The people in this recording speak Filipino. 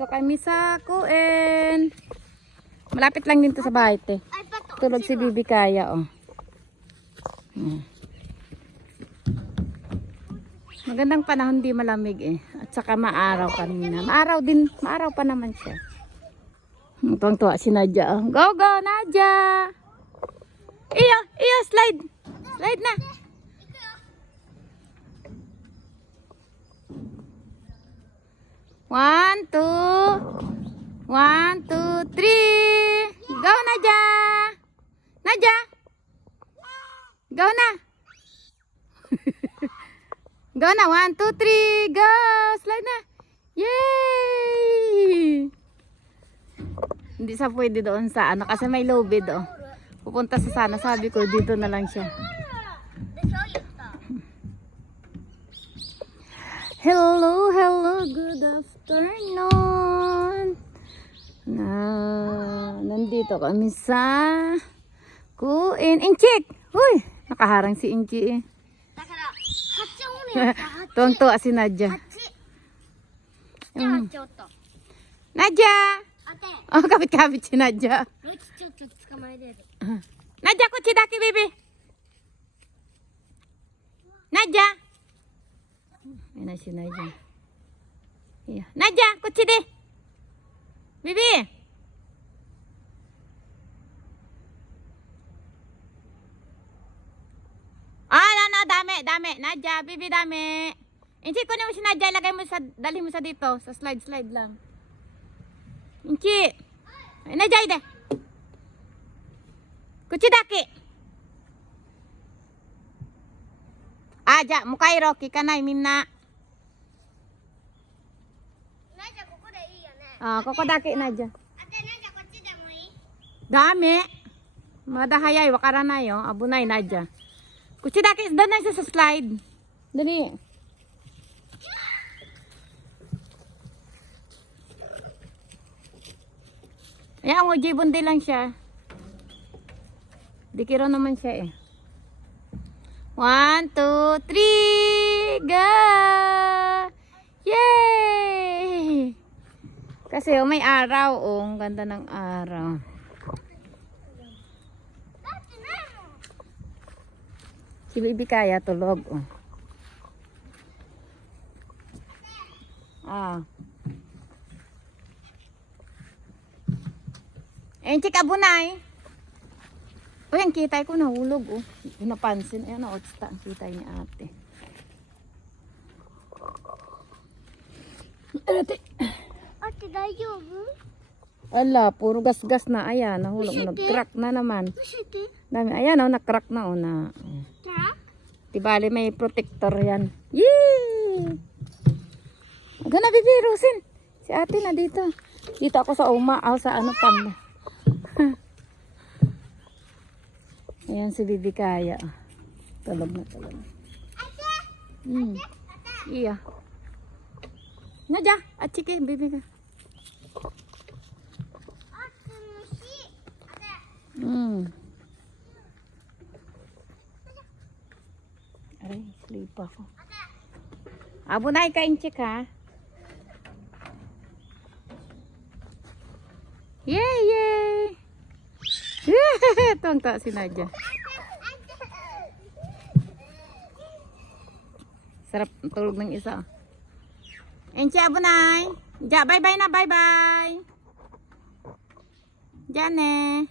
Dito kami sa Kuin. Malapit lang din to sa bahay, te. Tulog si Bibi Kaya, oh. Magandang panahon, di malamig eh. At saka maaraw kanina. Maaraw pa naman siya. Tuwang-tuwa si Nadia, oh. Go, go, Nadia! Iyo, slide! Slide na! One, two, three! Go, Nadia! Nadia! Go na! Go na! 1, 2, 3! Go! Slide na! Yay! Hindi sa pwede doon sa ano kasi may low bid, oh. Pupunta sa sana. Sabi ko dito na lang siya. Hello, good afternoon. Nandito kami sa Kuin. Inchik! Uy! Nakaharang si Inchi eh. Tuwang-tuwa si Nadia. Nadia! Oh, kapit-kapit si Nadia. Nadia, kuchi daki, baby. Nadia! Ayan na si Nadia. Yeah. Nadia, kuchi de. Bibi. Dami. Nadia, Bibi, dami. Inchi, kunin mo si Nadia, ilagay mo sa, dali mo sa dito, sa slide lang. Inchi. Nadia, ide. Kuchi daki. Aja, mukai Rocky kanai minna. Nadia, koko de ii yo ne. Ah, koko daki Nadia. Ate, Nadia, kochi de mo ii? Dami. Mada hayai wakaranai yo, abunai Nadia. Kuchi daki, doon na isa sa slide. Dali. Ayan mo, jibundi lang siya. Dikiro naman siya eh. 1, 2, 3, go! Yay! Kasi oh, may araw. Oh, ang ganda ng araw. Si Bibi Kaya tulog. Oh. Ah. Enchik abunay. Uy, ang kitay ko nahulog. Oh. Hindi napansin. Ayan o, ang kitay ni ate. Ate, dayobu? Ala, puro gas-gas na. Ayan, nahulog. Nag-crack na naman. Dami. Ayan o, nag-crack na o na. Tibali may protector yan. Yee! Gana, Bibi, Rosin. Si ate na dito. Dito ako sa umaaw sa ano panda. Ayan si Bibi Kaya. Tulog na. Iya. Nadia, at sige, Bibi ka. Aray, sleep ako. Abunay ka, Inchik, ha? Yay! Tuwang-tuwa si Nadia. Sarap tulog ng isa. Inchi, abunay. Ja, bye-bye na, bye-bye. Diyan eh.